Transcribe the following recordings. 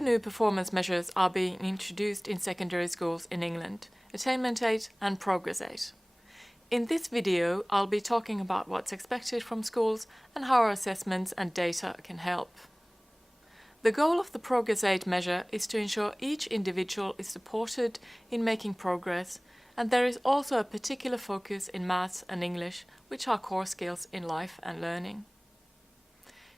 Two new performance measures are being introduced in secondary schools in England, Attainment Aid and Progress Aid. In this video, I'll be talking about what's expected from schools and how our assessments and data can help. The goal of the Progress Aid measure is to ensure each individual is supported in making progress, and there is also a particular focus in maths and English, which are core skills in life and learning.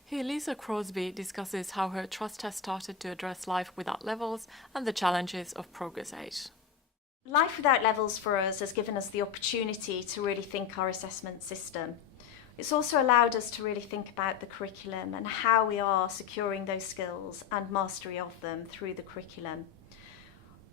Here Lisa Crosby discusses how her trust has started to address life without levels and the challenges of Progress Aid. Life without levels for us has given us the opportunity to really think our assessment system. It's also allowed us to really think about the curriculum and how we are securing those skills and mastery of them through the curriculum.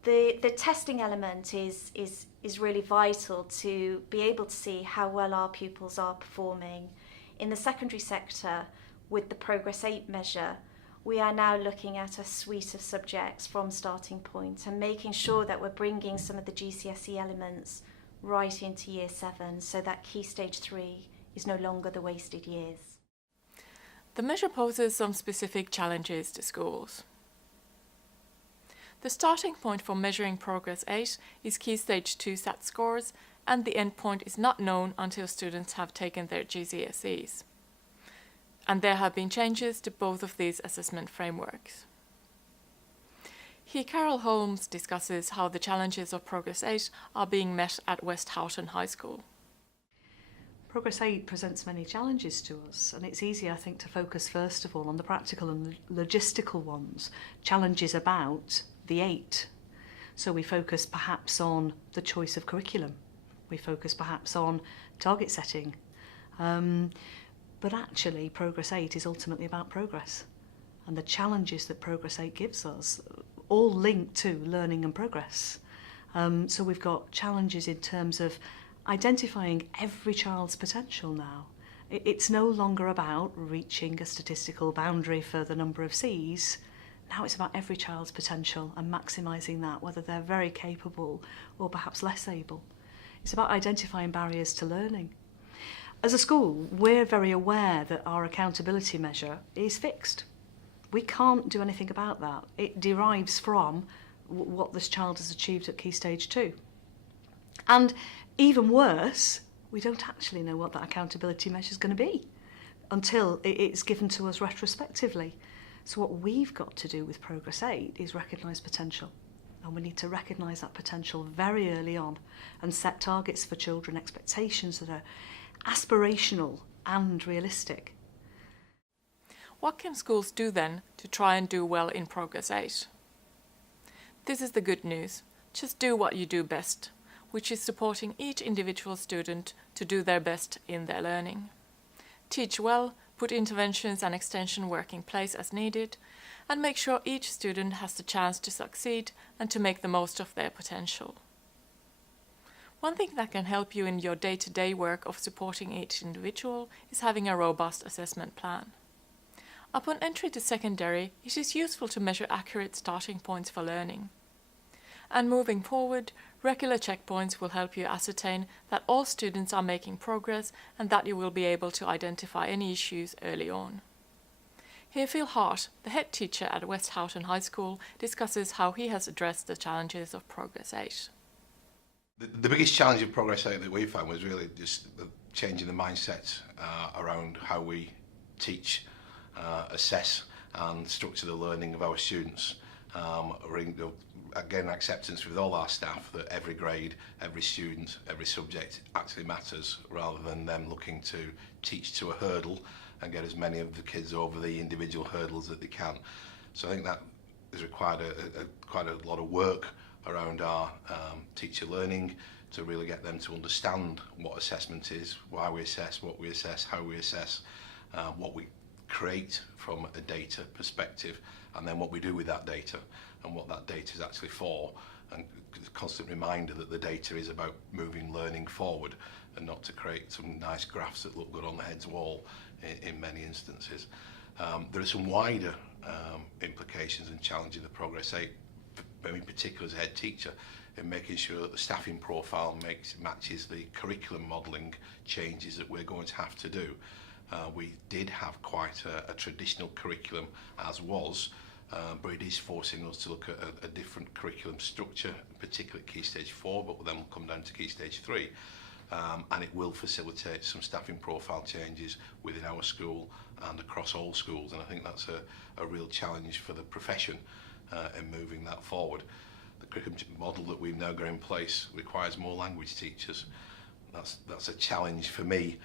The testing element is really vital to be able to see how well our pupils are performing. In the secondary sector, with the Progress 8 measure, we are now looking at a suite of subjects from starting point and making sure that we're bringing some of the GCSE elements right into Year 7 so that Key Stage 3 is no longer the wasted years. The measure poses some specific challenges to schools. The starting point for measuring Progress 8 is Key Stage 2 SAT scores, and the endpoint is not known until students have taken their GCSEs. And there have been changes to both of these assessment frameworks. Here Carol Holmes discusses how the challenges of Progress 8 are being met at West Houghton High School. Progress 8 presents many challenges to us, and it's easy, I think, to focus first of all on the practical and logistical ones, challenges about the 8. So we focus perhaps on the choice of curriculum, we focus perhaps on target setting, but actually Progress 8 is ultimately about progress, and the challenges that Progress 8 gives us all linked to learning and progress. So we've got challenges in terms of identifying every child's potential now. It's no longer about reaching a statistical boundary for the number of C's. Now it's about every child's potential and maximising that, whether they're very capable or perhaps less able. It's about identifying barriers to learning. As a school, we're very aware that our accountability measure is fixed. We can't do anything about that. It derives from what this child has achieved at Key Stage 2. And even worse, we don't actually know what that accountability measure is going to be until it's given to us retrospectively. So what we've got to do with Progress 8 is recognise potential. And we need to recognise that potential very early on and set targets for children, expectations that are aspirational and realistic. What can schools do then to try and do well in Progress 8? This is the good news. Just do what you do best, which is supporting each individual student to do their best in their learning. Teach well, put interventions and extension work in place as needed, and make sure each student has the chance to succeed and to make the most of their potential. One thing that can help you in your day-to-day work of supporting each individual is having a robust assessment plan. Upon entry to secondary, it is useful to measure accurate starting points for learning. And moving forward, regular checkpoints will help you ascertain that all students are making progress and that you will be able to identify any issues early on. Here Phil Hart, the head teacher at West Houghton High School, discusses how he has addressed the challenges of Progress 8. The biggest challenge of Progress 8 that we found was really just changing the mindset around how we teach, assess and structure the learning of our students. Again, acceptance with all our staff that every grade, every student, every subject actually matters, rather than them looking to teach to a hurdle and get as many of the kids over the individual hurdles that they can. So I think that has required quite a lot of work around our teacher learning to really get them to understand what assessment is, why we assess, what we assess, how we assess, what we create from a data perspective, and then what we do with that data and what that data is actually for, and a constant reminder that the data is about moving learning forward and not to create some nice graphs that look good on the head's wall in many instances. There are some wider implications and challenges of the Progress 8, in particular as a head teacher, in making sure that the staffing profile matches the curriculum modelling changes that we're going to have to do. We did have quite a traditional curriculum as was, but it is forcing us to look at a different curriculum structure, particularly at Key Stage 4, but then we'll come down to Key Stage 3. And it will facilitate some staffing profile changes within our school and across all schools, and I think that's a real challenge for the profession in moving that forward. The curriculum model that we've now got in place requires more language teachers. That's a challenge for me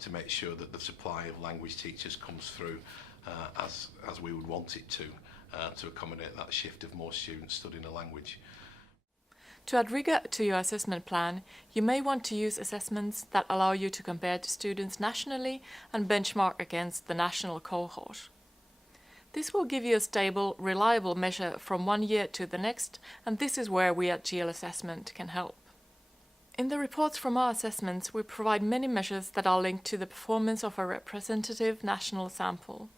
to make sure that the supply of language teachers comes through as we would want it to accommodate that shift of more students studying a language. To add rigour to your assessment plan, you may want to use assessments that allow you to compare to students nationally and benchmark against the national cohort. This will give you a stable, reliable measure from one year to the next, and this is where we at GL Assessment can help. In the reports from our assessments, we provide many measures that are linked to the performance of a representative national sample.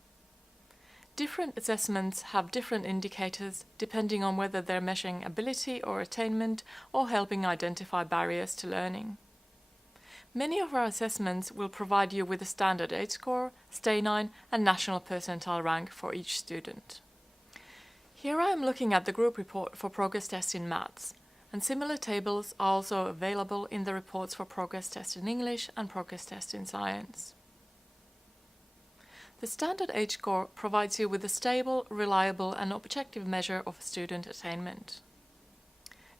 Different assessments have different indicators depending on whether they're measuring ability or attainment or helping identify barriers to learning. Many of our assessments will provide you with a standard H score, STAY9 and national percentile rank for each student. Here I am looking at the group report for progress tests in maths, and similar tables are also available in the reports for progress test in English and progress test in science. The standard H score provides you with a stable, reliable and objective measure of student attainment.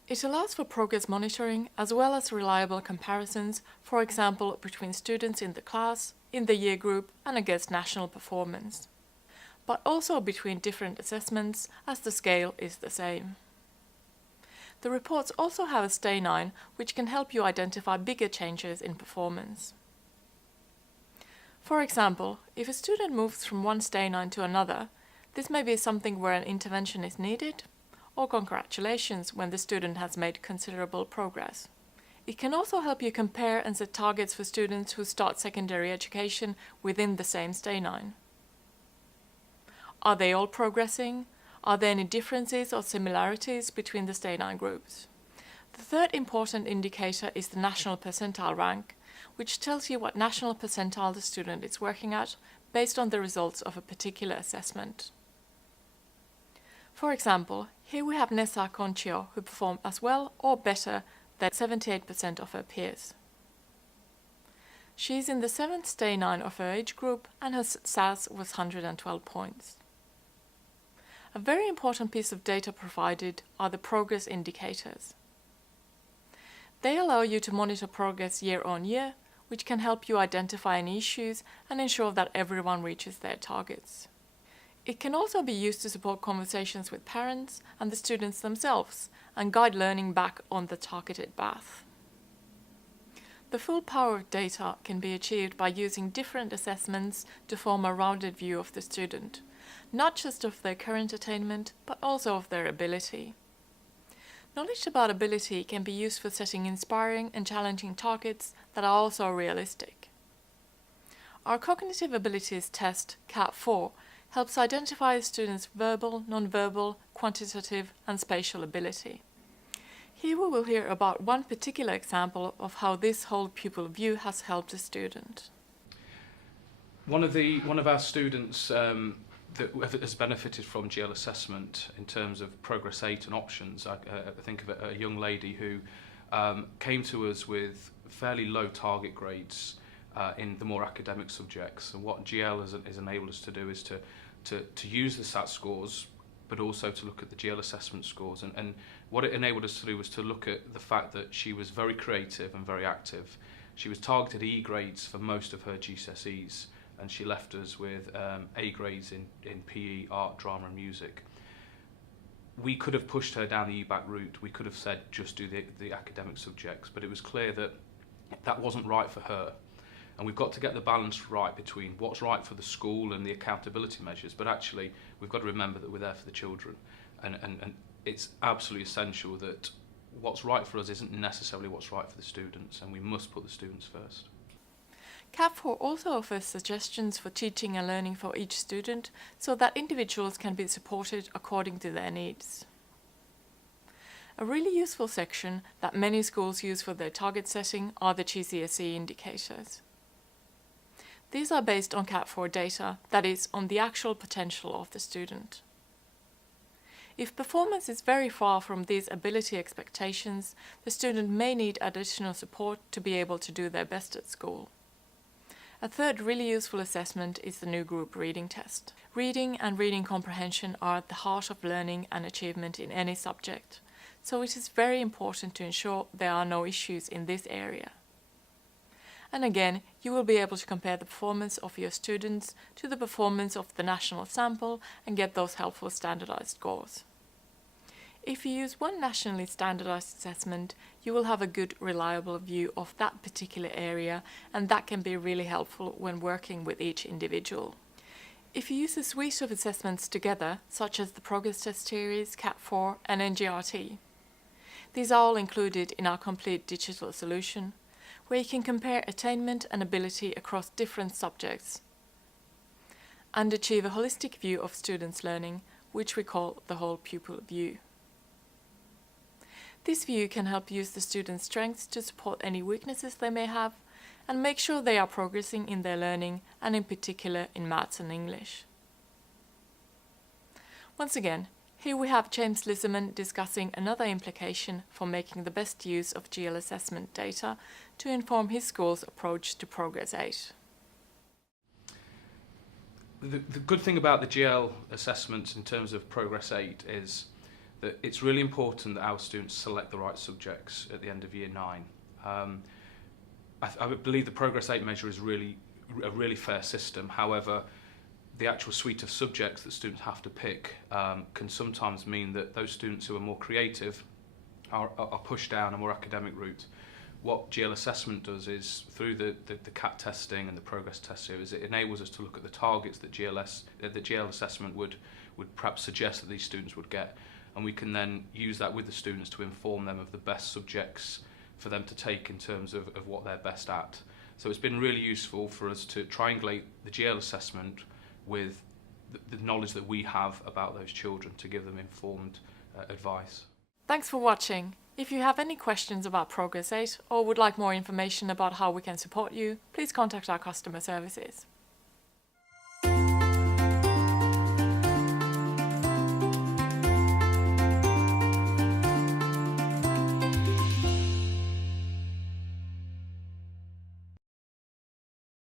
It allows for progress monitoring as well as reliable comparisons, for example between students in the class, in the year group and against national performance, but also between different assessments as the scale is the same. The reports also have a STAY9 which can help you identify bigger changes in performance. For example, if a student moves from one STAY9 to another, this may be something where an intervention is needed, or congratulations when the student has made considerable progress. It can also help you compare and set targets for students who start secondary education within the same STAY9. Are they all progressing? Are there any differences or similarities between the STAY9 groups? The third important indicator is the national percentile rank, which tells you what national percentile the student is working at based on the results of a particular assessment. For example, here we have Nessa Conchio, who performed as well or better than 78% of her peers. She is in the 7th STAY9 of her age group and her SAS was 112 points. A very important piece of data provided are the progress indicators. They allow you to monitor progress year on year, which can help you identify any issues and ensure that everyone reaches their targets. It can also be used to support conversations with parents and the students themselves and guide learning back on the targeted path. The full power of data can be achieved by using different assessments to form a rounded view of the student, not just of their current attainment, but also of their ability. Knowledge about ability can be used for setting inspiring and challenging targets that are also realistic. Our Cognitive Abilities Test, CAT4, helps identify a student's verbal, non-verbal, quantitative and spatial ability. Here we will hear about one particular example of how this whole pupil view has helped a student. One of our students that has benefited from GL assessment in terms of Progress 8 and options, I think of a young lady who came to us with fairly low target grades in the more academic subjects, and what GL has enabled us to do is to use the SAT scores but also to look at the GL assessment scores, and what it enabled us to do was to look at the fact that she was very creative and very active. She was targeted E grades for most of her GCSEs, and she left us with A grades in PE, art, drama and music. We could have pushed her down the EBAC route. We could have said just do the academic subjects, but it was clear that that wasn't right for her. And we've got to get the balance right between what's right for the school and the accountability measures, but actually we've got to remember that we're there for the children. And it's absolutely essential that what's right for us isn't necessarily what's right for the students, and we must put the students first. CAT4 also offers suggestions for teaching and learning for each student so that individuals can be supported according to their needs. A really useful section that many schools use for their target setting are the GCSE indicators. These are based on CAT4 data, that is, on the actual potential of the student. If performance is very far from these ability expectations, the student may need additional support to be able to do their best at school. A third really useful assessment is the new group reading test. Reading and reading comprehension are at the heart of learning and achievement in any subject, so it is very important to ensure there are no issues in this area. And again, you will be able to compare the performance of your students to the performance of the national sample and get those helpful standardized scores. If you use one nationally standardized assessment, you will have a good, reliable view of that particular area, and that can be really helpful when working with each individual. If you use a suite of assessments together, such as the Progress Test Series, CAT4 and NGRT, these are all included in our complete digital solution, where you can compare attainment and ability across different subjects and achieve a holistic view of students' learning, which we call the whole pupil view. This view can help use the students' strengths to support any weaknesses they may have and make sure they are progressing in their learning, and in particular in maths and English. Once again, here we have James Lisserman discussing another implication for making the best use of GL assessment data to inform his school's approach to Progress 8. The good thing about the GL assessments in terms of Progress 8 is that it's really important that our students select the right subjects at the end of Year 9. I believe the Progress 8 measure is a really fair system. However, the actual suite of subjects that students have to pick can sometimes mean that those students who are more creative are pushed down a more academic route. What GL assessment does is, through the CAT testing and the progress test series, it enables us to look at the targets that the GL assessment would perhaps suggest that these students would get, and we can then use that with the students to inform them of the best subjects for them to take in terms of what they're best at. So it's been really useful for us to triangulate the GL assessment with the knowledge that we have about those children to give them informed advice. Thanks for watching. If you have any questions about Progress 8 or would like more information about how we can support you, please contact our customer services.